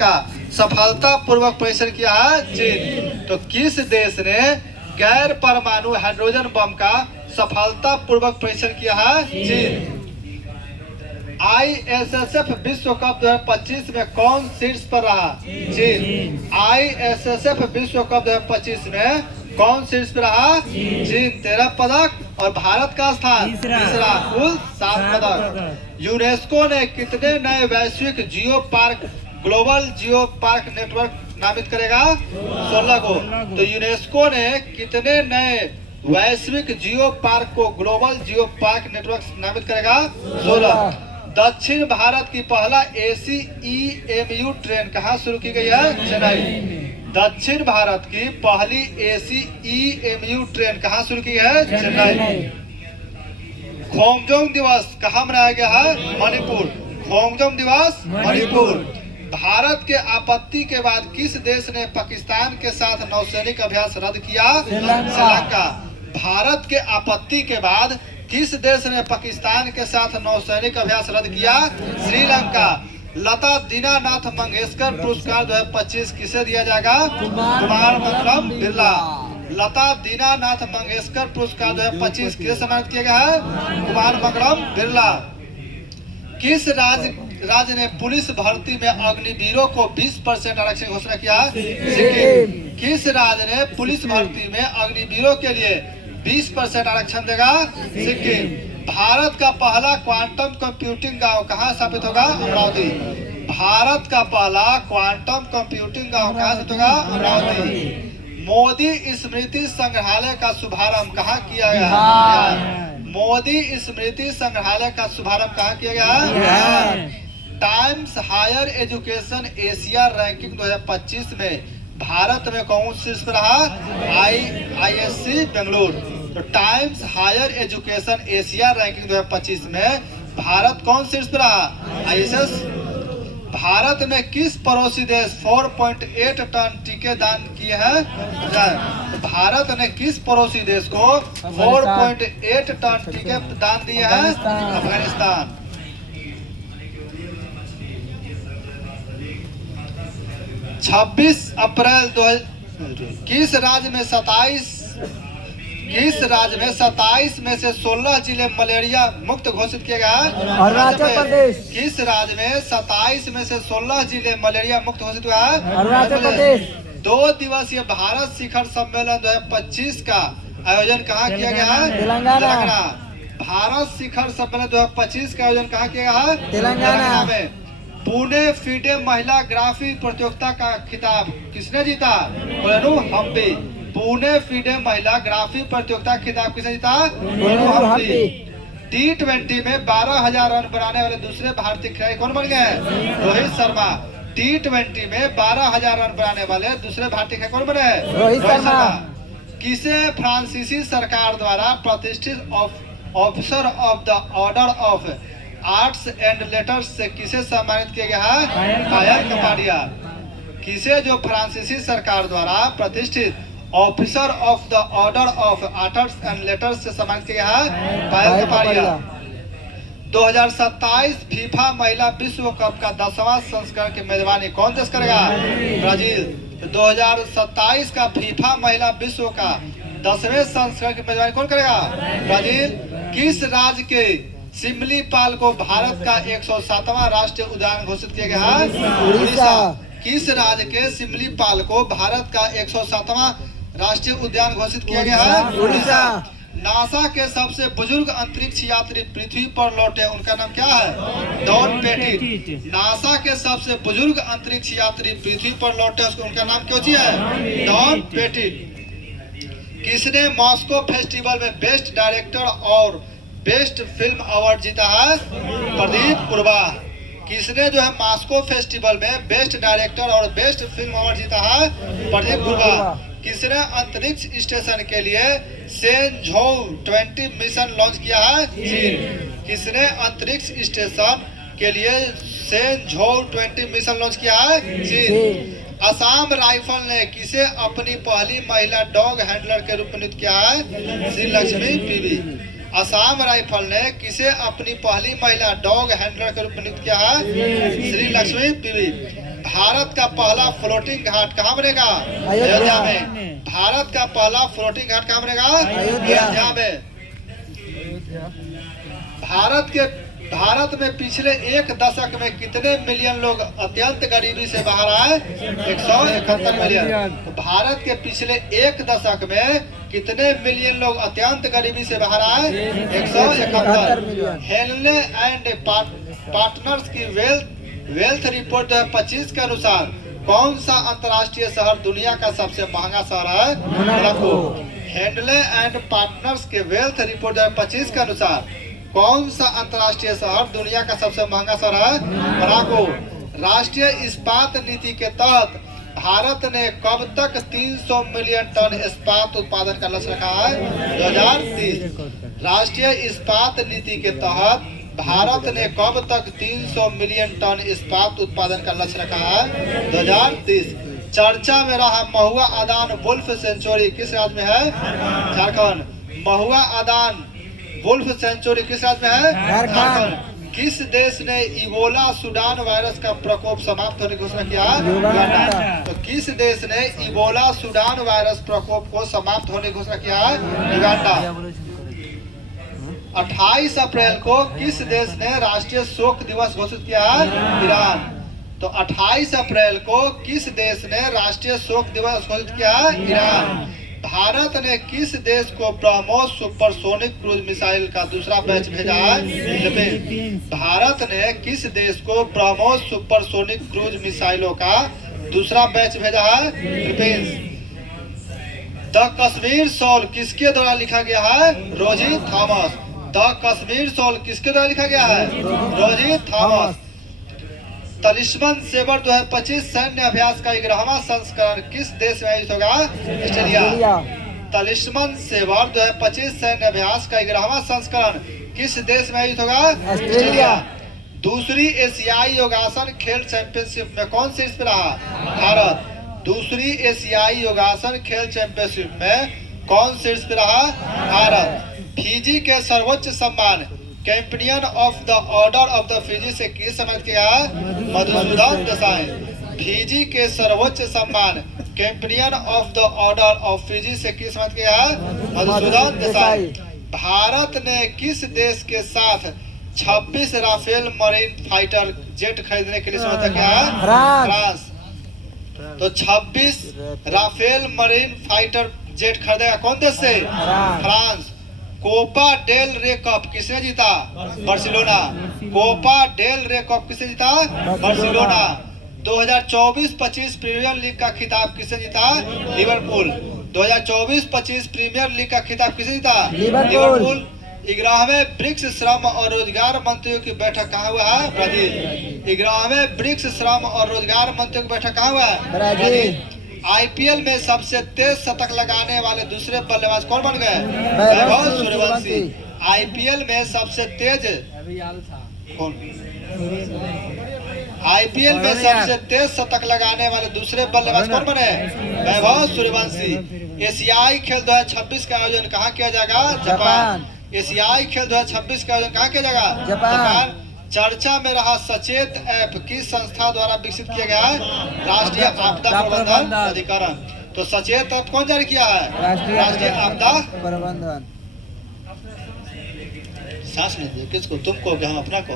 का सफलतापूर्वक परीक्षण किया है? चीन। तो किस देश ने गैर परमाणु हाइड्रोजन बम का सफलतापूर्वक परीक्षण किया है? चीन। ISSF विश्व कप 2025 में कौन शीर्ष पर रहा? चीन। ISSF विश्व कप 2025 में कौन शीर्ष पर रहा? चीन 13 पदक और भारत का स्थान तीसरा, कुल 7 पदक। यूनेस्को ने कितने नए वैश्विक geo park global geo park network नामित करेगा? 16 को। तो यूनेस्को ने कितने नए वैश्विक जियो पार्क को ग्लोबल जियो पार्क नेटवर्क नामित करेगा? 16। दक्षिण भारत की पहला AC EMU ट्रेन कहाँ शुरू की गई है? चेन्नई। दक्षिण भारत की पहली AC EMU ट्रेन कहाँ शुरू की है? चेन्नई। खोमजोंग दिवस कहाँ मनाया गया है? मणिपुर। खोमजोंग दिवस मणिपुर। भारत के आपत्ति के बाद किस देश ने पाकिस्तान के साथ नौसैनिक अभ्यास रद्द किया? श्रीलंका। भारत के आपत्ति के बाद किस देश ने पाकिस्तान के साथ नौसैनिक अभ्यास रद्द किया? श्रीलंका। लता दीनानाथ मंगेशकर पुरस्कार 2025 किसे दिया जाएगा? कुमार मंगलम बिरला। लता दीनानाथ मंगेशकर पुरस्कार 2025 किसे सम्मानित किया गया है? कुमार मंगलम बिरला। किस राज्य ने पुलिस भर्ती में अग्निवीरों को 20% आरक्षण की घोषणा किया? सिक्किम। किस राज्य ने पुलिस भर्ती में अग्निवीरों के लिए 20% आरक्षण देगा? सिक्किम। भारत का पहला क्वांटम कंप्यूटिंग गांव कहाँ स्थापित होगा? अमरावती। भारत का पहला क्वांटम कंप्यूटिंग गांव कहाँ स्थापित होगा? अमरावती। मोदी स्मृति संग्रहालय का शुभारंभ कहाँ किया गया? मोदी स्मृति संग्रहालय का शुभारंभ कहाँ किया गया? Times Higher Education Asia ranking 2025 में भारत में कौन शीर्ष पर रहा? IISc बेंगलुरु। तो Times Higher Education Asia ranking 2025 में भारत कौन शीर्ष पर रहा? IISc। भारत में किस पड़ोसी देश 4.8 टन टीके दान किए हैं? भारत ने किस पड़ोसी देश को 4.8 टन टीके दान दिए हैं? अफगानिस्तान। 26 अप्रैल किस राज्य में 27 में से 16 जिले मलेरिया मुक्त घोषित किए गए? अरुणाचल प्रदेश। किस राज्य में 27 में से 16 जिले मलेरिया मुक्त घोषित हुआ है? अरुणाचल प्रदेश। 2 दिवसीय भारत शिखर सम्मेलन 2025 का आयोजन कहाँ किया गया है? तेलंगाना। भारत शिखर सम्मेलन 2025 का आयोजन कहाँ किया गया है? तेलंगाना में। पुणे फीडे महिला ग्राफी प्रतियोगिता का खिताब किसने जीता? हम्पी। पुणे फीडे महिला ग्राफी प्रतियोगिता खिताब किसने जीता? हम्पी। T20 में 12,000 रन बनाने वाले दूसरे भारतीय खिलाड़ी कौन बन गए? रोहित शर्मा। T20 में 12,000 रन बनाने वाले दूसरे भारतीय खिलाड़ी कौन बने? रोहित शर्मा। किसे फ्रांसीसी सरकार द्वारा प्रतिष्ठित officer of the order of arts and letters से किसे सम्मानित किया गया है? पायल कपाड़िया। किसे जो फ्रांसीसी सरकार द्वारा प्रतिष्ठित officer of the order of arts and letters से सम्मानित किया गया है? पायल कपाड़िया। 2027 फीफा महिला विश्व कप का 10वां संस्करण की मेजबानी कौन देश करेगा? ब्राजील। 2027 का फीफा महिला विश्व का 10वें संस्करण की मेजबानी कौन करेगा? ब्राजील। किस राज्य के सिमलीपाल को भारत का 107वां राष्ट्रीय उद्यान घोषित किया गया है? उड़ीसा। किस राज्य के सिमलीपाल को भारत का 107वां राष्ट्रीय उद्यान घोषित किया गया है? उड़ीसा। नासा के सबसे बुजुर्ग अंतरिक्ष यात्री पृथ्वी पर लौटे, उनका नाम क्या है? Don petit. नासा के सबसे बुजुर्ग अंतरिक्ष यात्री पृथ्वी पर लौटे, उनका नाम क्या है? Don Pettit. किसने मॉस्को फेस्टिवल में बेस्ट डायरेक्टर और बेस्ट फिल्म अवार्ड जीता है? प्रदीप उर्वा। किसने जो है मॉस्को फेस्टिवल में बेस्ट डायरेक्टर और बेस्ट फिल्म अवार्ड जीता है? प्रदीप उर्वा। किसने अंतरिक्ष स्टेशन के लिए सेंझोउ 20 मिशन लॉन्च किया है? चीन। किसने अंतरिक्ष स्टेशन के लिए सेंझोउ 20 मिशन लॉन्च किया है? चीन। असम राइफल ने किसे अपनी पहली महिला डॉग हैंडलर के रूप में नियुक्त किया है? श्री लक्ष्मी पीवी। असम राइफल ने किसे अपनी पहली महिला डॉग हैंडलर के रूप में नियुक्त किया है? श्री लक्ष्मी पीवी। भारत का पहला फ्लोटिंग घाट कहाँ बनेगा? अयोध्या। अयोध्या में। भारत का पहला फ्लोटिंग घाट कहाँ बनेगा? अयोध्या में। भारत में पिछले एक दशक में कितने मिलियन लोग अत्यंत गरीबी से बाहर आए? 171 मिलियन। तो भारत के पिछले एक दशक में कितने मिलियन लोग अत्यंत गरीबी से बाहर आए? 171 मिलियन। हेनले एंड पार्टनर्स की वेल्थ रिपोर्ट 2025 के अनुसार कौन सा अंतर्राष्ट्रीय शहर दुनिया का सबसे महंगा शहर है? मोनाको। हेनले एंड पार्टनर्स के वेल्थ रिपोर्ट 2025 के अनुसार कौन सा अंतर्राष्ट्रीय शहर दुनिया का सबसे महंगा शहर है? मोनाको। राष्ट्रीय इस्पात नीति के तहत भारत ने कब तक 300 मिलियन टन इस्पात उत्पादन का लक्ष्य रखा है? 2030। राष्ट्रीय इस्पात नीति के तहत भारत ने कब तक 300 मिलियन टन इस्पात उत्पादन का लक्ष्य रखा है? 2030। चर्चा में रहा महुआ आदान वुल्फ सेंचुरी किस राज्य में है? झारखंड। महुआ आदान वुल्फ सेंचुरी किस राज्य में है? झारखंड। किस देश ने इबोला सूडान वायरस का प्रकोप समाप्त होने की घोषणा किया? युगांडा। तो किस देश ने इबोला सूडान वायरस प्रकोप को समाप्त होने की घोषणा किया है? युगांडा। 28 अप्रैल को किस देश ने राष्ट्रीय शोक दिवस घोषित किया है? ईरान। तो 28 अप्रैल को किस देश ने राष्ट्रीय शोक दिवस घोषित किया है? ईरान। भारत ने किस देश को ब्रह्मोस सुपरसोनिक क्रूज मिसाइल का दूसरा बैच भेजा है? फिलीपींस। भारत ने किस देश को ब्रह्मोस सुपरसोनिक क्रूज मिसाइलों का दूसरा बैच भेजा है? फिलीपींस। द कश्मीर शॉल किसके द्वारा लिखा गया है? रोजी थॉमस। द कश्मीर शॉल किसके द्वारा लिखा गया है? रोजी थॉमस। तलिस्मन सेबर 2025 सैन्य अभ्यास का 11वां संस्करण किस देश में आयोजित होगा? ऑस्ट्रेलिया। तलिस्मन सेबर 2025 सैन्य अभ्यास का 11वां संस्करण किस देश में आयोजित होगा? ऑस्ट्रेलिया। दूसरी एशियाई योगासन खेल चैंपियनशिप में कौन शीर्ष पे रहा? भारत। दूसरी एशियाई योगासन खेल चैंपियनशिप में कौन शीर्ष पे रहा? भारत। फिजी के सर्वोच्च सम्मान champion of the order of the Fiji से किस सम्मानित किया? मधुसूदन देसाई। फिजी के सर्वोच्च सम्मान champion of the order of Fiji से किस सम्मानित किया? मधुसूदन देसाई। भारत ने किस देश के साथ 26 राफेल मरीन फाइटर जेट खरीदने के लिए समझौता किया? फ्रांस। तो 26 राफेल मरीन फाइटर जेट खरीदेगा कौन देश से? फ्रांस। कोपा डेल रे कप किसने जीता? बार्सिलोना। कोपा डेल रे कप किसने जीता? बार्सिलोना। 2024-25 प्रीमियर लीग का खिताब किसने जीता? लिवरपूल। 2024-25 प्रीमियर लीग का खिताब किसने जीता? लिवरपूल। 11वें ब्रिक्स श्रम और रोजगार मंत्रियों की बैठक कहाँ हुआ है? ब्राजील। 11वें ब्रिक्स श्रम और रोजगार मंत्रियों की बैठक कहाँ हुआ है? ब्राजील। आईपीएल में सबसे तेज शतक लगाने वाले दूसरे बल्लेबाज कौन बन गए? वैभव सूर्यवंशी। आईपीएल में सबसे तेज कौन? आईपीएल में सबसे तेज शतक लगाने वाले दूसरे बल्लेबाज कौन बने? वैभव सूर्यवंशी। एशियाई खेल 2026 का आयोजन कहाँ किया जाएगा? जापान। एशियाई खेल 2026 का आयोजन कहाँ किया जाएगा? जापान। चर्चा में रहा सचेत ऐप किस संस्था द्वारा विकसित किया गया है? राष्ट्रीय आपदा प्रबंधन प्राधिकरण। तो सचेत ऐप कौन जारी किया है? राष्ट्रीय आपदा प्रबंधन। सांस लीजिए। किसको? तुमको कि हम अपना को?